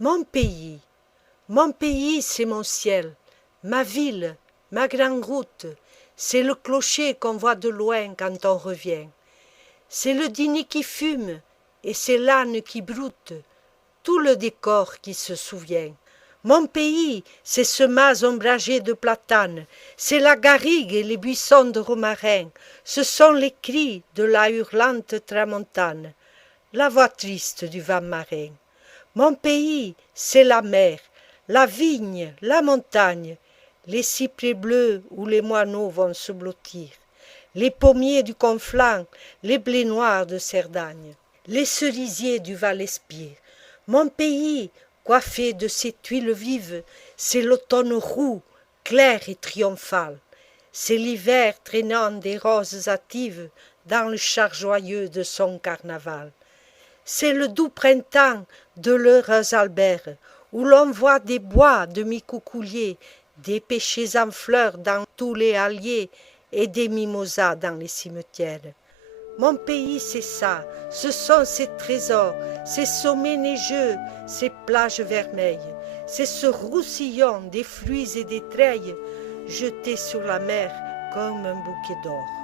Mon pays, c'est mon ciel, ma ville, ma grande route, c'est le clocher qu'on voit de loin quand on revient. C'est le dîner qui fume, et c'est l'âne qui broute, tout le décor qui se souvient. Mon pays, c'est ce mas ombragé de platanes, c'est la garrigue et les buissons de romarin, ce sont les cris de la hurlante tramontane, la voix triste du vent marin. Mon pays, c'est la mer, la vigne, la montagne, les cyprès bleus où les moineaux vont se blottir, les pommiers du Conflent, les blés noirs de Cerdagne, les cerisiers du Val-Espire. Mon pays, coiffé de ces tuiles vives, c'est l'automne roux, clair et triomphal. C'est l'hiver traînant des roses hâtives dans le char joyeux de son carnaval. C'est le doux printemps de l'heureux Albert, où l'on voit des bois de micoucouliers, des pêchers en fleurs dans tous les halliers et des mimosas dans les cimetières. Mon pays, c'est ça, ce sont ces trésors, ces sommets neigeux, ces plages vermeilles, c'est ce roussillon des fruits et des treilles jetés sur la mer comme un bouquet d'or.